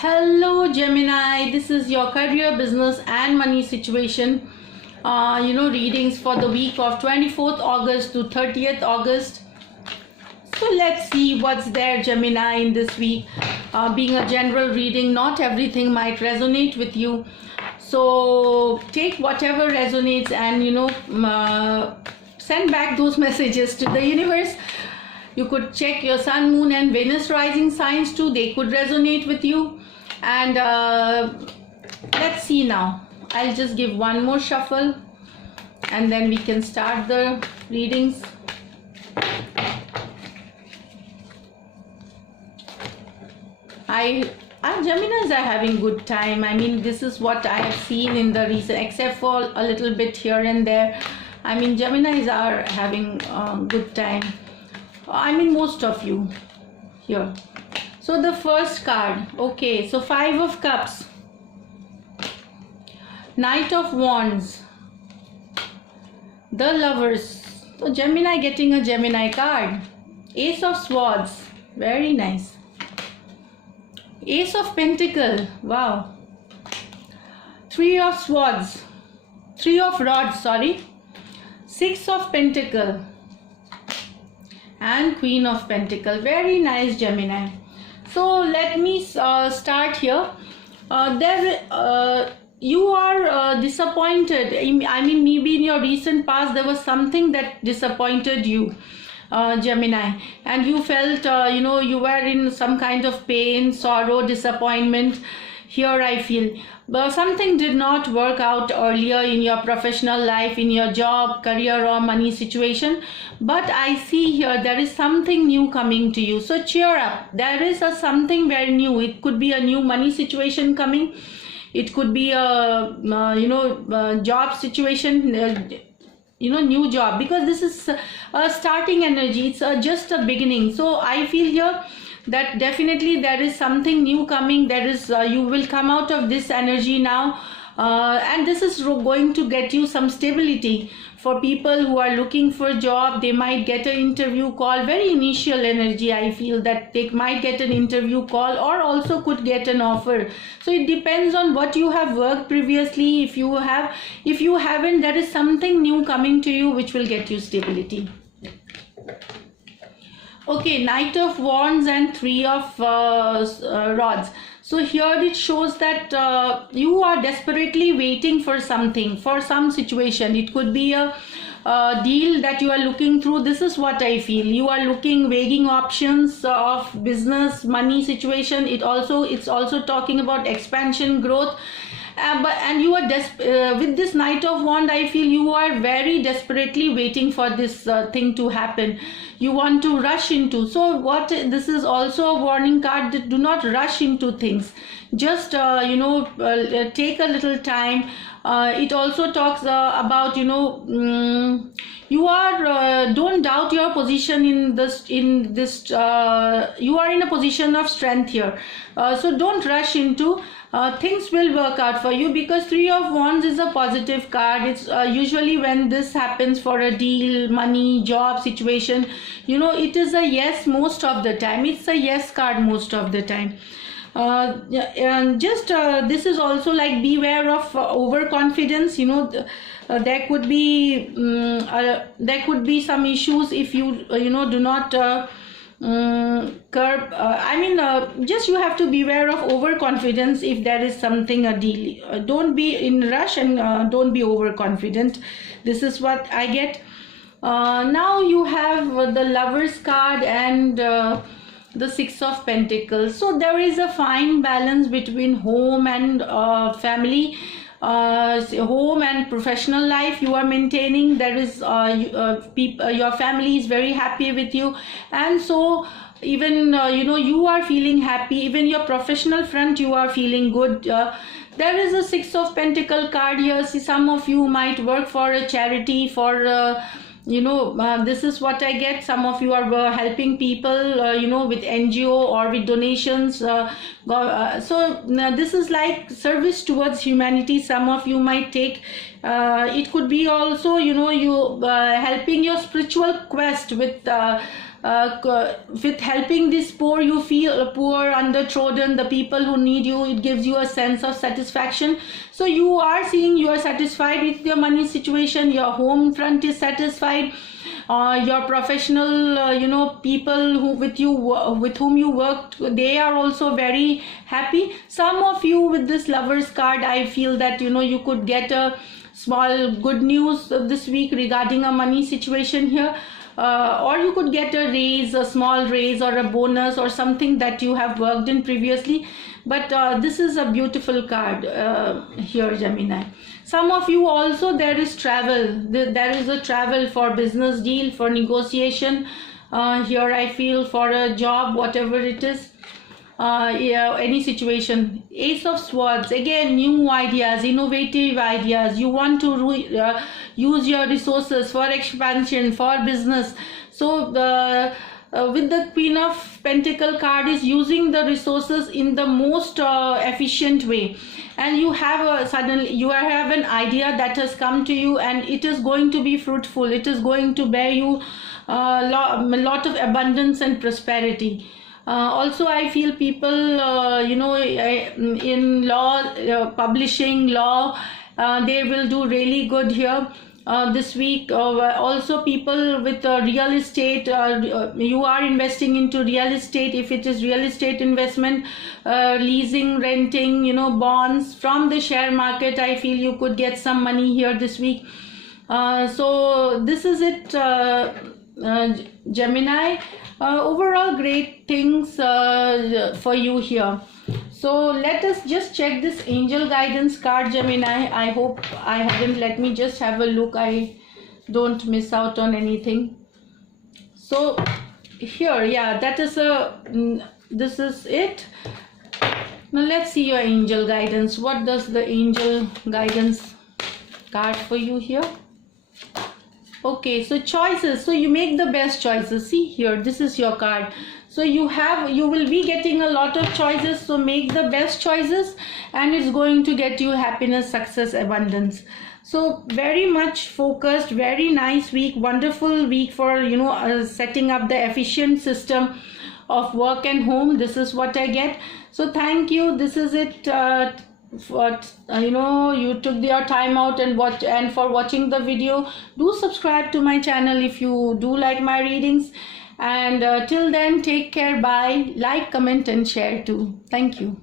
Hello Gemini, this is your career, business and money situation. Readings for the week of 24th August to 30th August. So let's see what's there, Gemini, in this week. Being a general reading, not everything might resonate with you. So take whatever resonates and send back those messages to the universe. You could check your sun, moon and Venus rising signs too. They could resonate with you. And let's see now. I'll just give one more shuffle and then we can start the readings. Geminis are having good time. I mean, this is what I have seen in the recent, except for a little bit here and there. I mean, Geminis are having good time. I mean, most of you here. So the first card, okay, so 5 of Cups, Knight of Wands, the Lovers. So Gemini getting a Gemini card. Ace of Swords, very nice. Ace of Pentacle, wow. 3 of Swords, 3 of Rods, sorry. 6 of Pentacle and Queen of Pentacle. Very nice, Gemini. So let me start here. You are disappointed. I mean, maybe in your recent past there was something that disappointed you, Gemini, and you felt you were in some kind of pain, sorrow, disappointment. Here I feel but something did not work out earlier in your professional life, in your job, career or money situation, but I see here there is something new coming to you. So cheer up. There is something very new. It could be a new money situation coming. It could be a job situation, new job, because this is a starting energy. It's just a beginning. So I feel here that definitely there is something new coming. There is you will come out of this energy now, and this is going to get you some stability. For people who are looking for a job, they might get an interview call. Very initial energy. I feel that they might get an interview call or also could get an offer. So it depends on what you have worked previously. If you haven't, there is something new coming to you which will get you stability. Okay, Knight of Wands and 3 of Rods. So here it shows that you are desperately waiting for something, for some situation. It could be a deal that you are looking through. This is what I feel. You are weighing options of business, money situation. It's also talking about expansion, growth. And you are with this Knight of Wands, I feel you are very desperately waiting for this thing to happen. You want to rush into. So this is also a warning card that do not rush into things. Just take a little time. It also talks about you are don't doubt your position in this you are in a position of strength here. So don't rush into. Things will work out for you, because 3 of Wands is a positive card. It's usually when this happens for a deal, money, job situation, it is a yes most of the time. It's a yes card most of the time. And just this is also like beware of overconfidence. There could be some issues if you do not curb. Just you have to beware of overconfidence if there is something a deal. Don't be in rush and don't be overconfident. This is what I get. Now you have the Lovers card and the 6 of Pentacles. So there is a fine balance between home and family. Home and professional life you are maintaining. There is your family is very happy with you, and so even you are feeling happy. Even your professional front, you are feeling good. There is a 6 of Pentacle card here. See, some of you might work for a charity, for this is what I get. Some of you are helping people, with NGO or with donations. So this is like service towards humanity. Some of you might take. It could be also, you helping your spiritual quest with with helping this poor, you feel poor, undertrodden, the people who need you, it gives you a sense of satisfaction. So you are seeing you are satisfied with your money situation, your home front is satisfied, your professional people with whom you worked, they are also very happy. Some of you with this Lovers card, I feel that you could get a small good news this week regarding a money situation here, or you could get a raise, a small raise or a bonus or something that you have worked in previously. But this is a beautiful card here, Gemini. Some of you also, there is travel, there is a travel for business deal, for negotiation, here I feel for a job, whatever it is. Yeah, any situation. Ace of Swords, again, new ideas, innovative ideas. You want to use your resources for expansion, for business. So with the Queen of Pentacle card is using the resources in the most efficient way, and you have suddenly you have an idea that has come to you, and it is going to be fruitful. It is going to bear you a lot of abundance and prosperity. Also, I feel people, in law, publishing, law, they will do really good here this week. Also, people with real estate, you are investing into real estate. If it is real estate investment, leasing, renting, bonds from the share market, I feel you could get some money here this week. So this is it, Gemini. Overall great things for you here. So let us just check this angel guidance card, Gemini. I hope I haven't. Let me just have a look. I don't miss out on anything. So here, yeah, that is this is it. Now let's see your angel guidance. What does the angel guidance card for you here? Okay, so choices. So you make the best choices. See here, this is your card. So you will be getting a lot of choices. So make the best choices, and it's going to get you happiness, success, abundance. So very much focused, very nice week, wonderful week for setting up the efficient system of work and home. This is what I get. So thank you. This is it. You took your time out and for watching the video. Do subscribe to my channel if you do like my readings, and till then, take care. Bye. Like, comment and share too. Thank you.